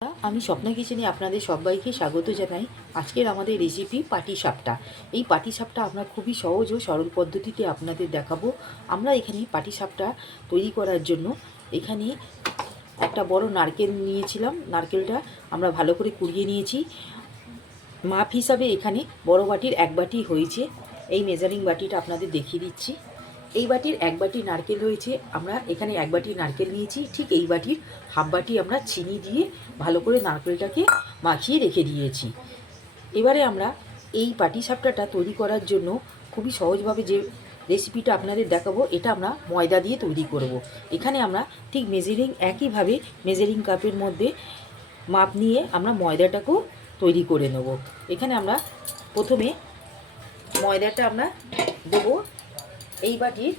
আমি স্বপ্না কিচেনে আপনাদের সবাইকে স্বাগত জানাই। আজকের আমাদের রেসিপি পাটিসাপটা। এই পাটিসাপটা আমরা খুবই সহজ ও সরল পদ্ধতিতে আপনাদের দেখাবো। আমরা এখানে পাটিসাপটা তৈরি করার জন্য এখানে একটা বড় নারকেল নিয়েছিলাম। নারকেলটা আমরা ভালো করে কুড়িয়ে নিয়েছি। মাপ হিসাবে এখানে বড় বাটির এক বাটি হয়েছে। এই মেজারিং বাটিটা আপনাদের দেখিয়ে দিচ্ছি। এই বাটির এক বাটি নারকেল হয়েছে। আমরা এখানে এক বাটি নারকেল নিয়েছি। ঠিক এই বাটির হাফ বাটি আমরা চিনি দিয়ে ভালো করে নারকেলটাকে মাখিয়ে রেখে দিয়েছি। এবারে আমরা এই পাটিসাপটাটা তৈরি করার জন্য খুবই সহজভাবে যে রেসিপিটা আপনাদের দেখাবো, এটা আমরা ময়দা দিয়ে তৈরি করব। এখানে আমরা ঠিক একইভাবে মেজারিং কাপের মধ্যে মাপ নিয়ে আমরা ময়দাটাকেও তৈরি করে নেব। এখানে আমরা প্রথমে ময়দাটা আমরা দেবো এই বাটির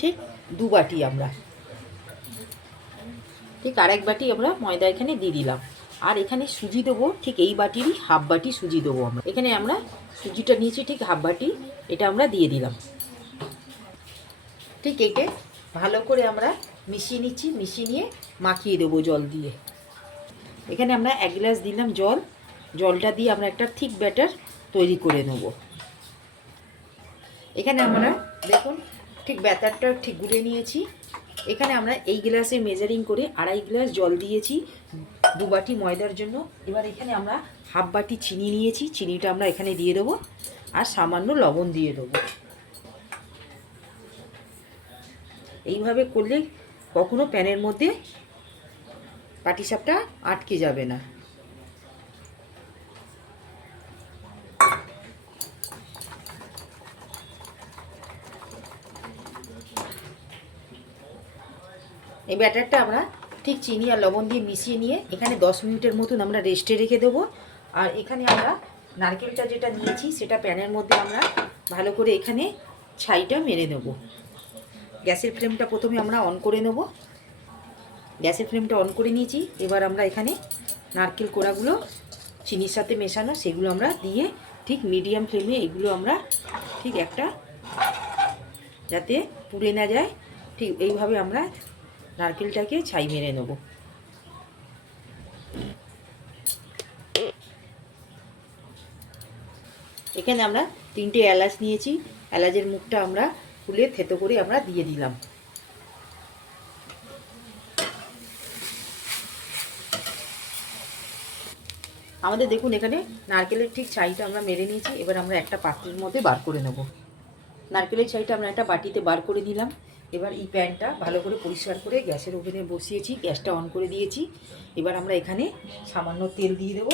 ঠিক দু বাটি, আমরা ঠিক আরেক বাটি আমরা ময়দা এখানে দিয়ে দিলাম। আর এখানে সুজি দেবো ঠিক এই বাটিরই হাফ বাটি সুজি দেবো আমরা। এখানে আমরা সুজিটা নিয়েছি ঠিক হাফ বাটি, এটা আমরা দিয়ে দিলাম। ঠিক একে ভালো করে আমরা মিশিয়ে নিচ্ছি। মিশিয়ে নিয়ে মাখিয়ে দেবো জল দিয়ে। এখানে আমরা 1 গ্লাস দিলাম জল। জলটা দিয়ে আমরা একটা থিক ব্যাটার তৈরি করে নেব। এখানে আমরা দেখুন ঠিক ব্যাটারটা ঠিক গুলে নিয়েছি। এখানে আমরা এই গ্লাসে মেজারিং করে 2.5 গ্লাস জল দিয়েছি 2 বাটি ময়দার জন্য। এবার এখানে আমরা হাফ বাটি চিনি নিয়েছি। চিনিটা আমরা এখানে দিয়ে দেবো আর সামান্য লবণ দিয়ে দেবো। এইভাবে করলে কখনো প্যানের মধ্যে পাটিসাপটা আটকে যাবে না। এই ব্যাটারটা আমরা ঠিক চিনি আর লবণ দিয়ে মিশিয়ে নিয়ে এখানে 10 মিনিটের মতন আমরা রেস্টে রেখে দেবো। আর এখানে আমরা নারকেলটা যেটা নিয়েছি সেটা প্যানের মধ্যে আমরা ভালো করে এখানে ছাইটা মেরে নেব। গ্যাসের ফ্লেমটা প্রথমে আমরা অন করে নেব। গ্যাসের ফ্লেমটা অন করে নিয়েছি। এবার আমরা এখানে নারকেল কোড়াগুলো চিনির সাথে মেশানো সেগুলো আমরা দিয়ে ঠিক মিডিয়াম ফ্লেমে এগুলো আমরা ঠিক একটা যাতে পুড়ে না যায় ঠিক এইভাবে আমরা নারকেলটাকে ছাই মেরে নেব। এখানে আমরা 3টে এলাচ নিয়েছি। এলাচের মুখটা আমরা খুলে থেতো করে আমরা দিয়ে দিলাম। আমাদের দেখুন এখানে নারকেলের ঠিক ছাইটা আমরা মেরে নিয়েছি। এবার আমরা একটা পাত্রের মধ্যে বার করে নেব। নারকেলের ছাইটা আমরা একটা বাটিতে বার করে নিলাম। এবার এই প্যানটা ভালো করে পরিষ্কার করে গ্যাসের ওভেনে বসিয়েছি। গ্যাসটা অন করে দিয়েছি। এবার আমরা এখানে সামান্য তেল দিয়ে দেব।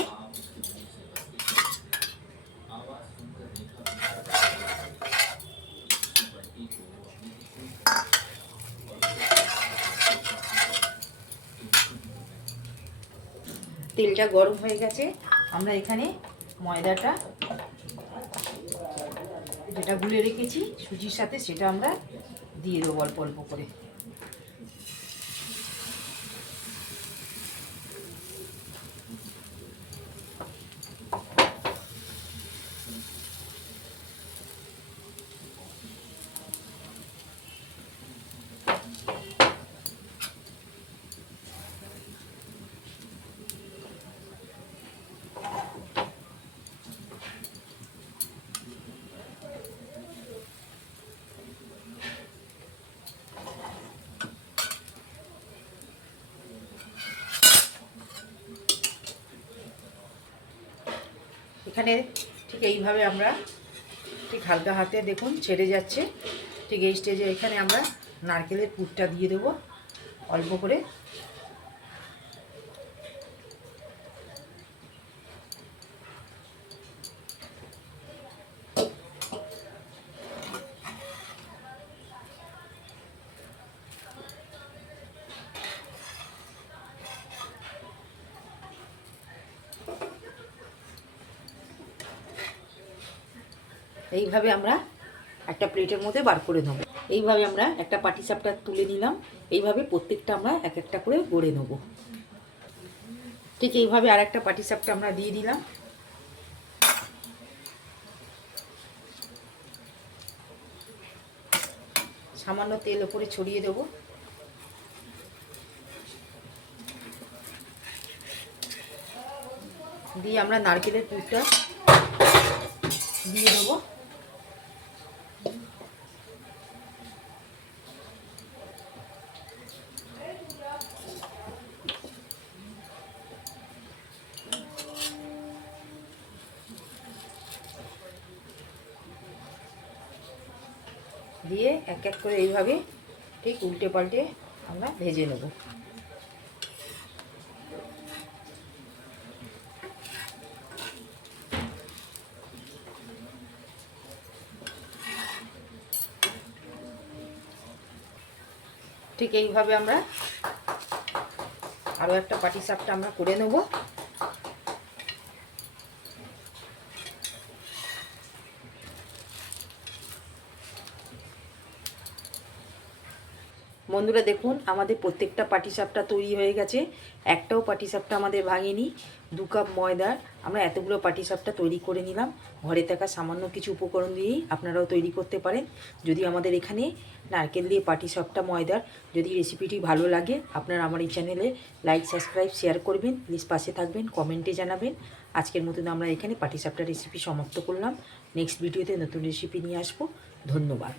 তেলটা গরম হয়ে গেছে। আমরা এখানে ময়দাটা যেটা গুলে রেখেছি সুজির সাথে সেটা আমরা দিয়ে দেবো অল্প অল্প করে। এখানে ঠিক এইভাবে আমরা ঠিক হালকা হাতে দেখুন ছেড়ে যাচ্ছে। ঠিক এই স্টেজে এখানে আমরা নারকেলের পুরটা দিয়ে দেবো অল্প করে। এইভাবে আমরা একটা প্লেটের মধ্যে বার করে নেব। এইভাবে আমরা একটা পাটিসাপটা তুলে নিলাম। এইভাবে প্রত্যেকটা আমরা এক একটা করে গড়ে নেব। ঠিক এইভাবে আর একটা পাটিসাপটা আমরা দিয়ে দিলাম। সামান্য তেল ওপরে ছড়িয়ে দেবো। দিয়ে আমরা নারকেলের পুরটা দিয়ে দেবো। দিয়ে এক এক করে এইভাবে ঠিক উল্টে পাল্টে আমরা ভেজে নেব। ঠিক এইভাবে আমরা আরও একটা পাটিসাপটা আমরা করে নেব। বন্ধুরা দেখুন, আমাদের প্রত্যেকটা পাটিসাপটা তৈরি হয়ে গেছে। একটাও পাটিসাপটা আমাদের ভাঙেনি। 2 কাপ ময়দার আমরা এতগুলো পাটিসাপটা তৈরি করে নিলাম। ঘরে থাকা সামান্য কিছু উপকরণ দিয়েই আপনারাও তৈরি করতে পারেন। যদি আমাদের এখানে নারকেল দিয়ে পাটিসাপটা ময়দার যদি রেসিপিটি ভালো লাগে, আপনারা আমার এই চ্যানেলে লাইক, সাবস্ক্রাইব, শেয়ার করবেন। প্লিজ পাশে থাকবেন, কমেন্টে জানাবেন। আজকের মতন আমরা এখানে পাটিসাপটা রেসিপি সমাপ্ত করলাম। নেক্সট ভিডিওতে নতুন রেসিপি নিয়ে আসবো। ধন্যবাদ।